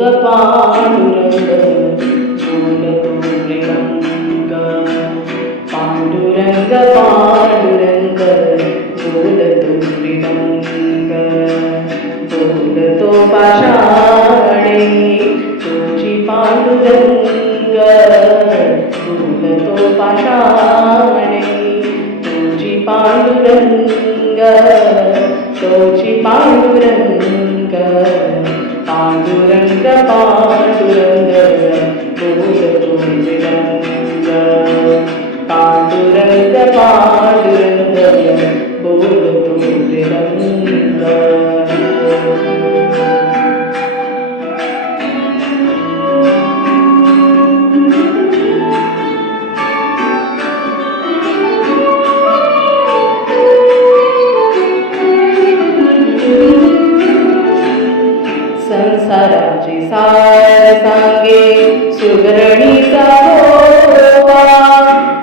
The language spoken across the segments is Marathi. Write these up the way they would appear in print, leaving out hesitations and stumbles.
पांडुरंग बोलतो मृदंग पांडुरंग पांडुरंग बोलतो मृदंग बोलतो पाषाणे तुझी पांडुरंग बोलतो पाषाणे तुझी पांडुरंग तुझी पांडुरंग पांडुरंग पांडुरंग बोलतो मृदंग पांडुरंग पांडुरंग बोलतो मृदंग संसाराची सार सांगे सुगरणीचा गोवा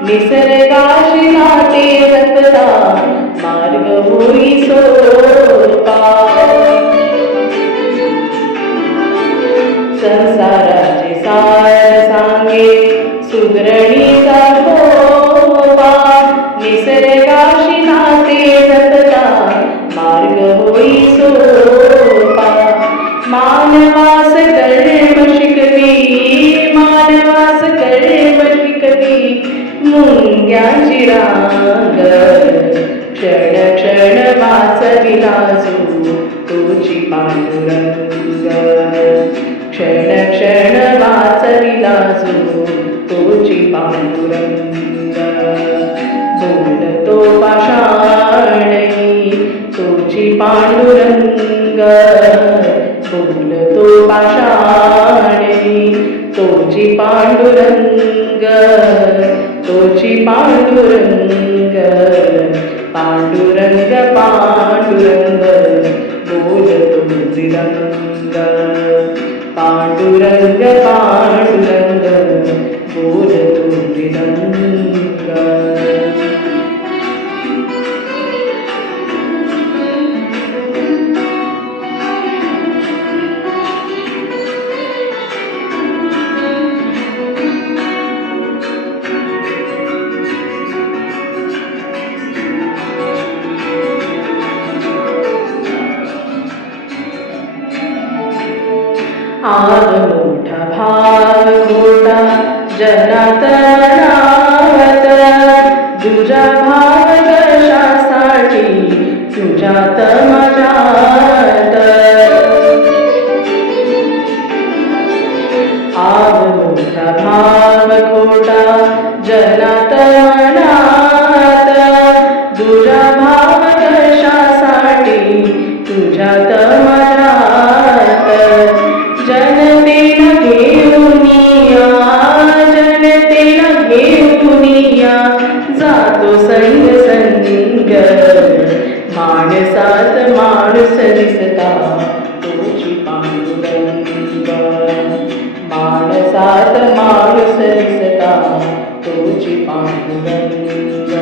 निसर्गाशी नाते जपता मार्ग होई सोपा संसाराची सार सांगे सुगरणीचा गोवा निसर्गाशी नाते जपता मार्ग होई सोपा मानवास कर्म शिकवी मानवास कर्म शिकवी मुंग्याची रांग क्षण क्षण वाचविला जो तुझी पांडुरंग क्षण क्षण वाचविला जो तुझी पांडुरंग बोलतो पाषाणे तुझी पांडुरंग बोलतो पाषाणे तुझी पांडुरंग तुझी पांडुरंग पांडुरंग पांडुरंग बोलतो मृदंग पांडुरंग पांडुरंग बोलतो मृदंग आग मोठा भाग मोठा जनात नावत तुझा भाव कशासाठी तुझ्यात माझ्यात आग मोठा भाव खोटा जनात नात तुझा भाव कशासाठी तुझ्यात माझ्यात जनतेला घेऊनिया जनतेला घेऊनिया जातो संग संग माणसात माणूस दिसता तुझी पांडुरंग माणसात माणूस दिसता तुझी पांडुरंग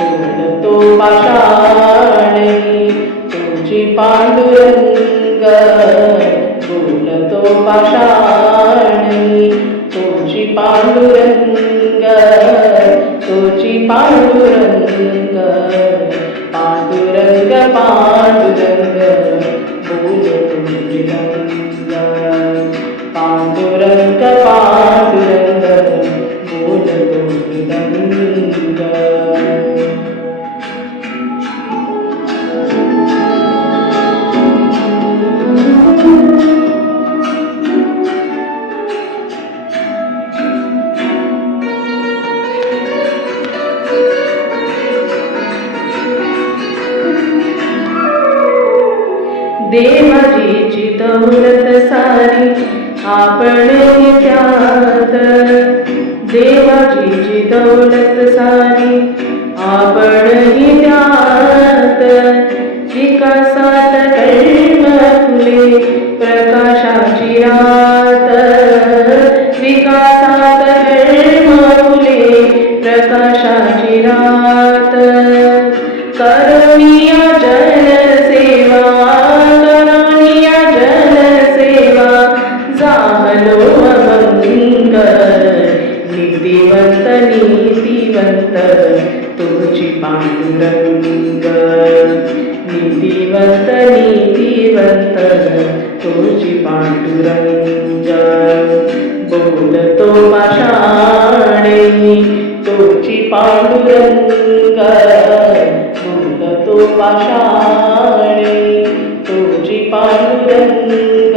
बोलतो पाषाणे तुझी पांडुरंग बोलतो पाषाणे तुझी पांडुरंग तुझी पांडुरंग पांडुरंग पांडुरंग बोलतो मृदंग पांडुरंग पांडुरंग बोलतो मृदंग देवाजीची दौलत सारी आपण त्यात देवाजीची दौलत सारी आपण त्यात विकासात कर्म फुले प्रकाशाची रात विकासात कर्म फुले प्रकाशाची रात करुणिया जनसेवा पांडुरंग बोलतो पाषाणे तोची पांडुरंग बोलतो पाषाणे तोची पांडुरंग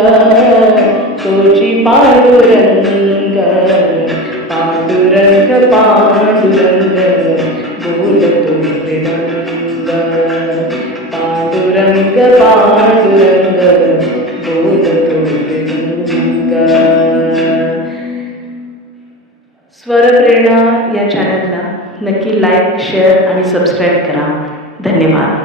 तोची पांडुरंग पांडुरंग पांडुरंग बोलतो मृदंग पांडुरंग पांडुरंग बोलतो मृदंग. स्वरप्रेरणा या चॅनलला नक्की लाईक, शेअर आणि सबस्क्राईब करा. धन्यवाद.